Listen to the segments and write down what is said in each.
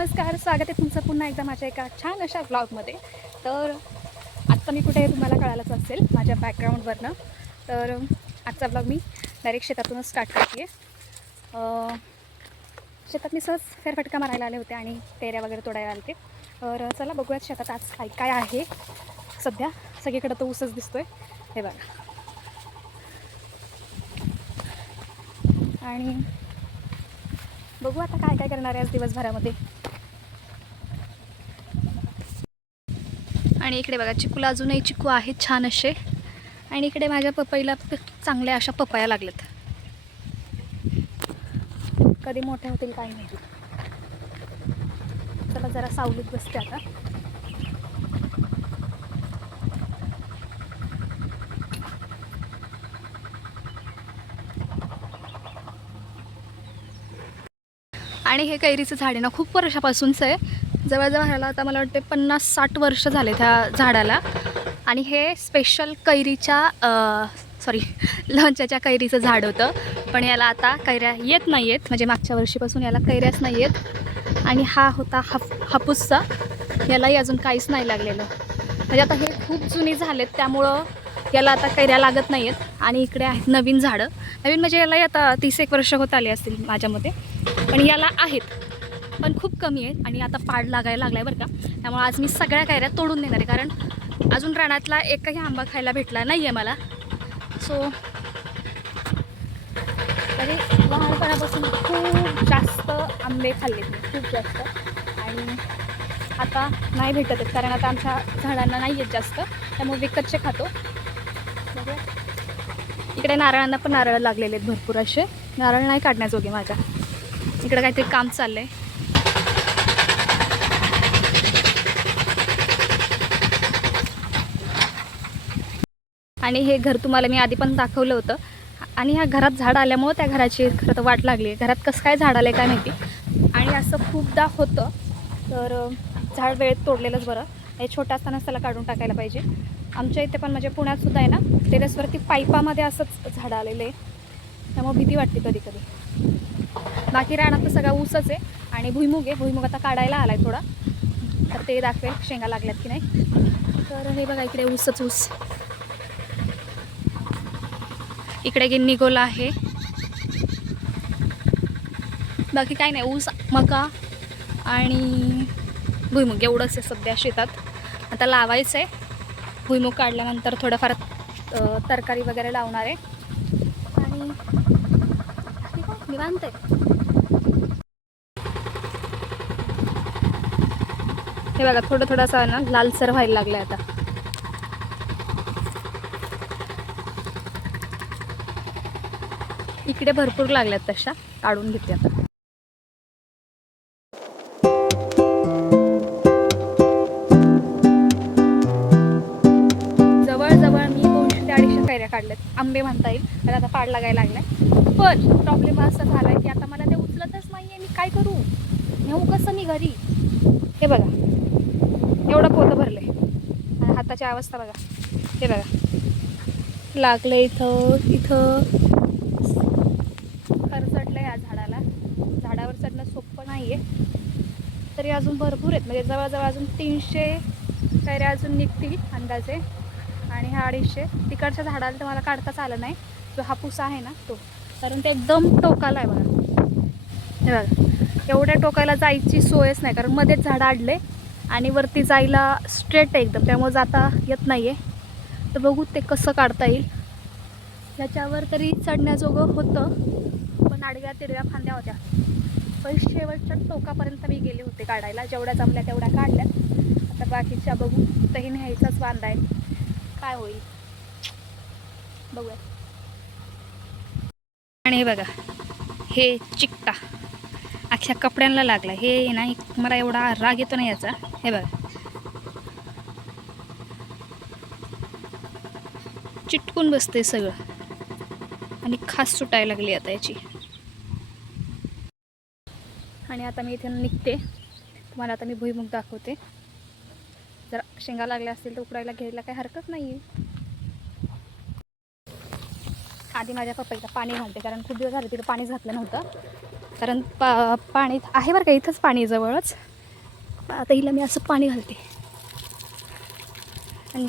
नमस्कार, स्वागत आहे तुमचं पुन्हा एकदा माझ्या एका छान अशा व्लॉगमध्ये. तर आत्ता मी कुठे आहे तुम्हाला कळालंच असेल माझ्या बॅकग्राऊंडवरनं. तर आजचा व्लॉग मी डायरेक्ट शेतातूनच स्टार्ट करते आहे. शेतात मी सहज फेरफटका मारायला आले होते आणि पेऱ्या वगैरे तोडायला आले होते. तर चला बघूयात शेतात आज काय काय आहे. सध्या सगळीकडे तो ऊसच दिसतोय, हे बघा. आणि बघू आता काय काय करणार आहे आज दिवसभरामध्ये. आणि इकडे बघा चिकूला अजूनही चिकू आहेत छान असे. आणि इकडे माझ्या पपईला चांगल्या अशा पपया लागल्यात. कधी मोठ्या होतील काही नाही. चला जरा सावलीत बसते आता. आणि हे कैरीचं झाड आहे ना, खूप वर्षापासूनचं आहे. जवळजवळ ह्याला आता मला वाटते 50-60 वर्ष झाले त्या झाडाला. आणि हे स्पेशल कैरीच्या लोणच्याच्या कैरीचं झाड होतं. पण याला आता कैऱ्या येत नाही आहेत, म्हणजे मागच्या वर्षीपासून याला कैऱ्याच नाही आहेत. आणि हा होता हापूसचा, यालाही अजून काहीच नाही लागलेलं. म्हणजे आता हे खूप जुनी झालेत, त्यामुळं याला आता कैऱ्या लागत नाही आहेत. आणि इकडे आहेत नवीन झाडं. नवीन म्हणजे यालाही आता 30-1 वर्ष होत आले असतील माझ्या मते. पण याला आहेत, पण खूप कमी आहेत. आणि आता पाड लागायला लागला आहे बरं का. त्यामुळे आज मी सगळ्या कैऱ्या तोडून नेणार आहे, कारण अजून रानातला एकही आंबा खायला भेटला नाही आहे मला. सो तरी लहानपणापासून खूप जास्त आंबे खाल्ले, खूप जास्त. आणि आता नाही भेटत आहेत, कारण आता आमच्या झाडांना नाही आहेत जास्त, त्यामुळे विकतचे खातो. इकडे नारळांना पण नारळ लागलेले आहेत भरपूर असे. नारळ नाही काढण्याजोगे माझ्या. इकडे काहीतरी काम चाललंय. आणि हे घर तुम्हाला मी आधी पण दाखवलं होतं. आणि ह्या घरात झाड आल्यामुळं त्या घराची खरं तर वाट लागली. घरात कसं काय झाड आलं काय माहिती. आणि असं खूपदा होतं, तर झाड वेळेत तोडलेलंच बरं. हे छोटं असतानाच त्याला काढून टाकायला पाहिजे. आमच्या इथे पण म्हणजे पुण्यातसुद्धा आहे ना, टेरेसवरती पाईपामध्ये असंच झाडं आलेलं आहे. त्यामुळे भीती वाटते कधी कधी. बाकी रानात तर सगळा ऊसच आहे आणि भुईमुग आहे. भुईमुग आता काढायला आला आहे थोडा, तर ते दाखवेल शेंगा लागल्यात की नाही. तर हे बघा इकडे ऊसच ऊस. इकडे गिन्नीगोला आहे. बाकी काही नाही, ऊस, मका आणि भुईमुग एवढंच आहे सध्या शेतात. आता लावायचं आहे. भुईमुग काढल्यानंतर थोडंफार तरकारी वगैरे लावणार आहे. आणि निवांत आहे. हे बघा थोडं थोडासा ना लालसर व्हायला लागलं आता. इकडे भरपूर लागल्यात, तशा काढून घेते आता. जवळजवळ मी 200 ते 250 कैऱ्या काढल्यात. आंबे म्हणता येईल, तर आता पाड लागायला लागलाय. पण प्रॉब्लेम असा झालाय की आता मला ते उचलतच नाहीये. मी काय करू, नेऊ कसं मी घरी. हे बघा एवढं पोतं भरले. हाताची अवस्था बघा. हे बघा लागलं इथं इथं. चढलं या झाडाला. झाडावर चढणं सोपं नाही आहे. तरी अजून भरपूर आहेत, म्हणजे जवळजवळ अजून 300 कैऱ्या अजून निघतील अंदाजे. आणि हा 250. तिकडच्या झाडाला तर मला काढताच आलं नाही, जो हापूस आहे ना तो, कारण ते एकदम टोकाला आहे बघा. हे बघा एवढ्या टोकाला जायची सोयच नाही, कारण मध्येच झाडं अडले आणि वरती जायला स्ट्रेट आहे एकदम, त्यामुळे जाता येत नाही आहे. तर बघू ते कसं काढता येईल. त्याच्यावर तरी चढण्याजोगं होतं, पण आडव्या तिडव्या फांद्या होत्या. पण शेवटच्या टोकापर्यंत मी गेले होते काढायला. जेवढ्या जमल्या तेवढ्या काढल्या. आता बाकीच्या बघू, तही न्यायचाच वांदा आहे, काय होईल बघूया. आणि हे बघा हे चिकटा अख्ख्या कपड्यांना लागला. हे नाही मला एवढा राग येतो नाही याचा. हे बघा चिटकून बसते सगळं आणि खास सुटायला लागली आता याची. आणि आता मी इथे निघते. तुम्हाला आता मी भुईमुग दाखवते. जर शेंगा लागल्या असतील तर उकडायला घ्यायला काही हरकत नाही आहे. आधी माझ्या पपईला पाणी घालते, कारण खूप दिवस झाले तिथं पाणीच घातलं नव्हतं. कारण पाणी आहे बरं का, इथंच पाणी जवळच, आता हिला मी असं पाणी घालते. आणि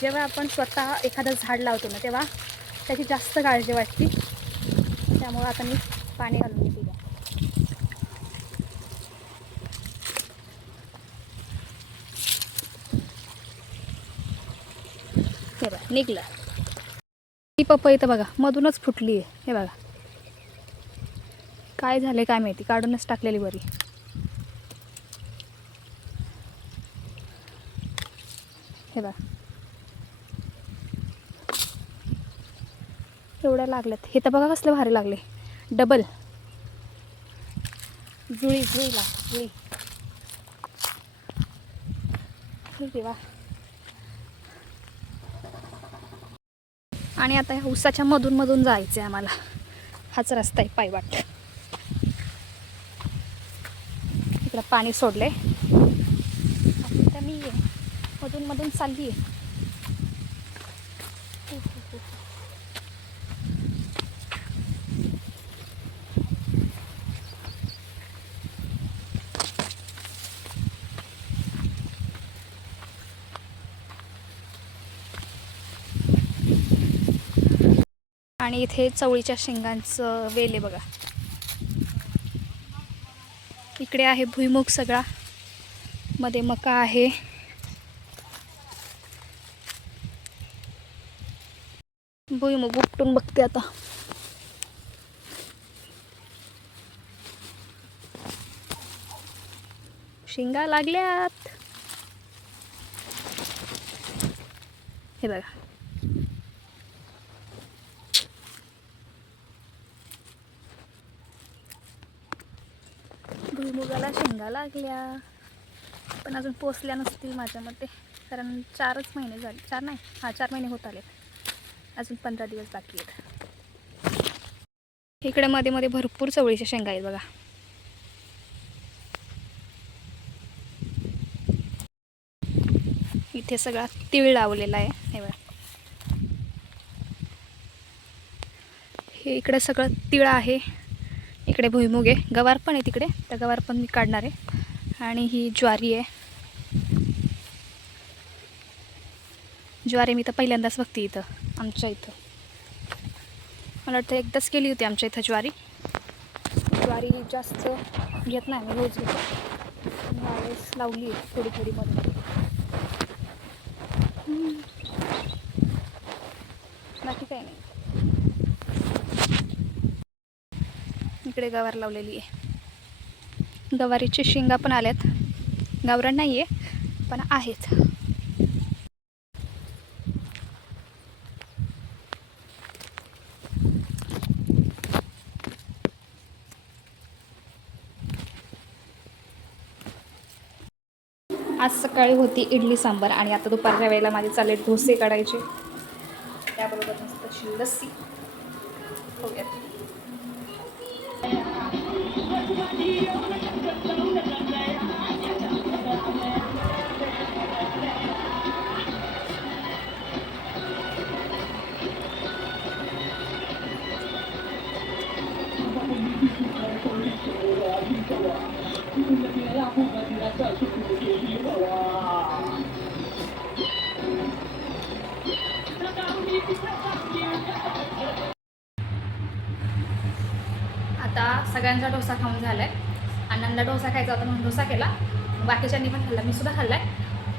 जेव्हा आपण स्वतः एखादं झाड लावतो ना तेव्हा त्याची जास्त काळजी वाटते. त्यामुळं आता मी पाणी घालून घेते. हे बघा निघलं. ही पपई तर बघा मधूनच फुटली आहे. हे बघा काय झाले काय माहिती, काढूनच टाकलेली बरी. हे बघा एवढ्या लागल्यात. हे तर बघा कसले भारी लागले, डबल जुळी जुळीला जुळी. देवा. आणि आता ह्या ऊसाच्या मधून मधून जायचं आहे आम्हाला. हाच रस्ता आहे पायवाट. इकडं पाणी सोडले. आता मी मधून मधून चालली आहे. आणि इथे चवळीच्या शेंगांचं वेल आहे बघा. इकडे आहे भुईमुग सगळा, मध्ये मका आहे. भुईमुग उपटून बघते आता. शेंगा लागल्यात. हे बघा भुईमुगाला शेंगा लागल्या, पण अजून पोचल्या नसतील माझ्या मते, कारण 4च महिने झाले. 4 नाही, 4 महिने होत आले. अजून 15 दिवस बाकी आहेत. इकडे मध्ये मध्ये भरपूर चवळीच्या शेंगा आहेत बघा. इथे सगळा तीळ लावलेला आहे. हे बघा हे इकडे सगळं तीळ आहे. इकडे भुईमुग आहे. गवार पण आहे तिकडे, त्या गवार पण मी काढणार आहे. आणि ही ज्वारी आहे. ज्वारी मी तर पहिल्यांदाच बघते इथं आमच्या इथं. मला वाटतं एकदाच केली होती आमच्या इथं ज्वारी. ज्वारी जास्त घेत नाही मी, रोज घेतो. यावेळेस लावली आहे थोडी थोडी मध्ये. बाकी काही नाही. इकडे गवार लावलेली आहे. गवारीची शेंगा पण आल्यात. गावरान नाही आहे पण आहेत. आज सकाळी होती इडली सांबार आणि आता दुपारच्या वेळेला माझे चालले डोसे काढायचे. त्याबरोबर मस्त अशी लस्सी. बघूयात. आता सगळ्यांचा डोसा खाऊन झालाय. अण्णांना डोसा खायचा होता म्हणून डोसा केला. बाकीच्यांनी पण खाल्ला, मी सुद्धा खाल्लाय.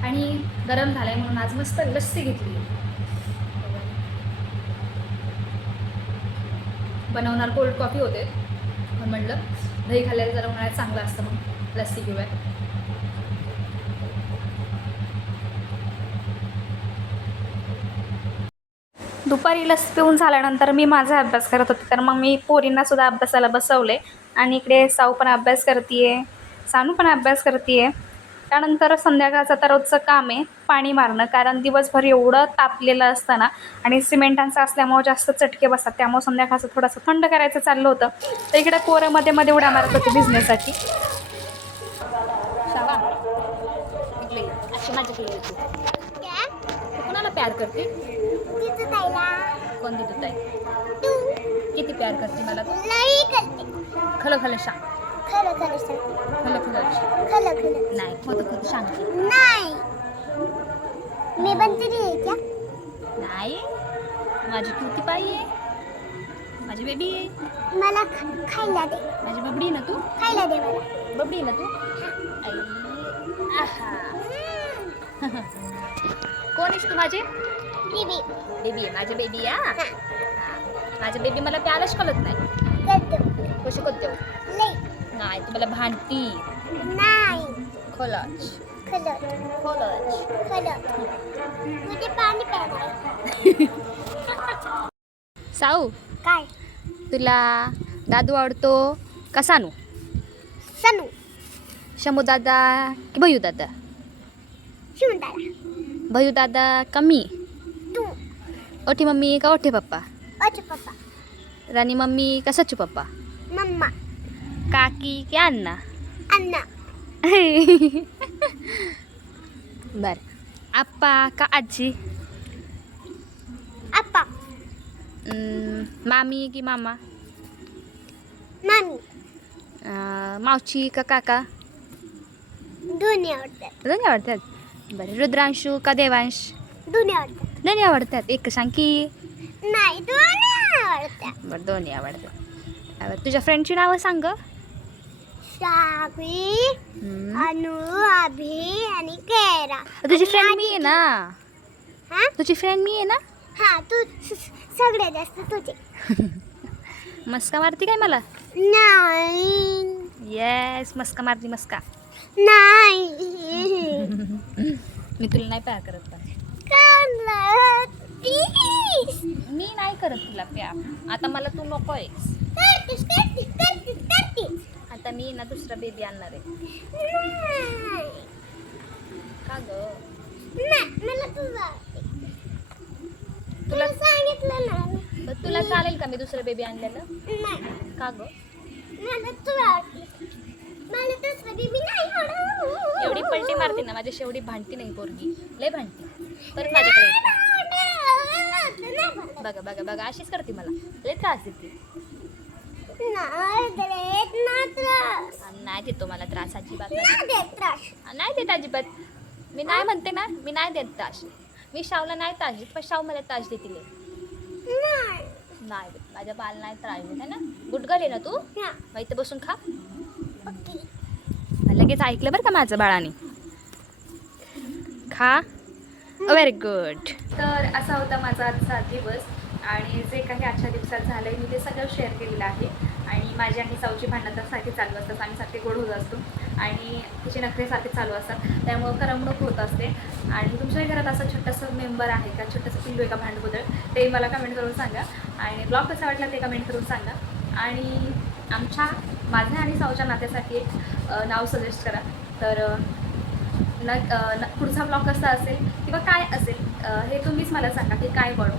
आणि गरम झालाय म्हणून आज मस्त लस्सी घेतली. बनवणार कोल्ड कॉफी होते, पण म्हटलं दही खाल्ल्याला जरा उन्हाळ्यात चांगलं असतं, मग लस्सी घेऊया. दुपारी लस पिऊन झाल्यानंतर मी माझा अभ्यास करत होते, तर मग मी पोरींनासुद्धा अभ्यासाला बसवले. आणि इकडे साऊ पण अभ्यास करते आहे, सानू पण अभ्यास करते आहे. त्यानंतर संध्याकाळचं तर रोजचं काम आहे पाणी मारणं, कारण दिवसभर एवढं तापलेलं असतं ना आणि सिमेंटांचं असल्यामुळे जास्त चटके बसतात. त्यामुळे संध्याकाळचं थोडंसं थंड करायचं चाललं होतं. तर इकडे पोरं मध्ये मध्ये उड्या मारत होती भिजण्यासाठी. अशी माझ्याकडे तू कोणाला प्यार करते? कोण दिदू ताई? किती प्यार करते मला? खलं खलं सांग. खरं खरं सांग. खलं खलं खरं खरं. नाही खोटं खोटं सांगते. नाही. मी पण तरी आहे का? नाही माझी कृती बाई आहे, माझी बेबी आहे, मला खायला दे. माझी बबडी आहे ना तू, खायला दे मला. बबडी आहे ना तू. आई आहा. कोण आहेस तू माझी बीबी. बेबी आहे, माझी बेबी आहे. माझी बेबी मला प्यायलाच कळत नाही. करतो. कशी करते हो? लई. नाही तू मला भांडती. नाही. खोलच खरं. खोलच. खरं. तुझे पाणी प्यायला. साऊ काय? तुला दादू आवडतो का सानू? सनू. शंभू दादा की भयू दादा? शिवंताला. भयू दादा का मी? तू. ओठी मम्मी का ओठे पप्पा? अच्छा पप्पा. राणी मम्मी का सच्चू पप्पा? मम्मा. काकी की अण्णा? अण्णा. बर आप्पा का आजी? आप्पा. मामी की मामा? मामी. मावशी का काका? दोन्ही आवडतात. दोन्ही आवडतात. बरं रुद्रांशू का देवांश? दोन्ही आवडतात. दोन्ही आवडतात. एक सांग की. नाही दोन्ही आवडतात. बरं दोन्ही आवडतात. तुझ्या फ्रेंडची नावं सांग गं. शाबी, अनु, अभि आणि केरा. तुझी फ्रेंड मी आहे ना. हा? तुझी फ्रेंड मी आहे ना. हा तू सगळ्यात जास्त तुझे. मस्का मारती काय मला? नाही. येस मस्का मारती मस्का. नाही. मी तुला नाही प्यार करत पण. प्लीज. मी नाही करत तुला प्यार. आता मला तू नको आहेस. करतीस करतीस करतीस करतीस. आता मी ना दुसरा बेबी आणणार आहे. नाही. का ग? नाही मला तुझा तुला तुला सांगितलं ना. बरं, तुला चालेल का मी दुसरं बेबी आणलेलं? नाही का ग? मला तुला आवडते. मला दुसरं बेबी नाही आवडत. एवढी पलटी मारते ना माझ्याशी एवढी भांडती नाही पोरगी. लय भांडती. परत माझ्याकडे येते. बघा बघा बघा अशीच करते मला. लय त्रास देते. नाही देत ना त्रास. नाही देतो मला त्रास अजिबात नाही देत त्रास. नाही देत अजिबात. मी नाही म्हणते ना मी नाही देत त्रास. मी शावला नाही त्रास देत पण शाव मला त्रास देतील. नाही. नाही देत माझ्या बाल नाही त्रास देत आहे ना. गुटगल आहे ना तू. हा. मग इथं बसून खा. ओके. लगेच ऐकलं बरं का माझं बाळाने. खा. Very good. तर असा होता माझा आजचा दिवस आणि जे काही आजच्या दिवसात झालं आहे मी ते सगळं शेअर केलेलं आहे. आणि माझी आणि साऊची भांडणं तर सारखी चालू असतात. आम्ही सारखे गोड होत असतो आणि तिचे नखरे सारखे चालू असतात. त्यामुळं करमणूक होत असते. आणि तुमच्याही घरात असं छोटंसं मेंबर आहे का, छोटंसं पिल्लू आहे का भांडबुदळ, ते मला कमेंट करून सांगा. आणि ब्लॉग कसा वाटला ते कमेंट करून सांगा. आणि आमच्या माझ्या आणि साऊच्या नात्यासाठी एक नाव सजेस्ट करा. तर पुढचा ब्लॉग कसा असेल किंवा काय असेल हे तुम्हीच मला सांगा की काय बनवू.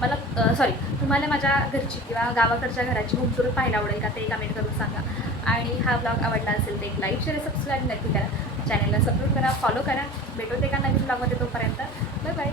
मला तुम्हाला माझ्या घरची किंवा गावाकडच्या घराची होम टूर पाहायला आवडेल का ते कमेंट करून सांगा. आणि हा ब्लॉग आवडला असेल तर एक लाईक शेअर सबस्क्राईब नक्की करा. चॅनलला सपोर्ट करा, फॉलो करा. भेटू ते का नवीन ब्लॉगमध्ये. तोपर्यंत बाय बाय.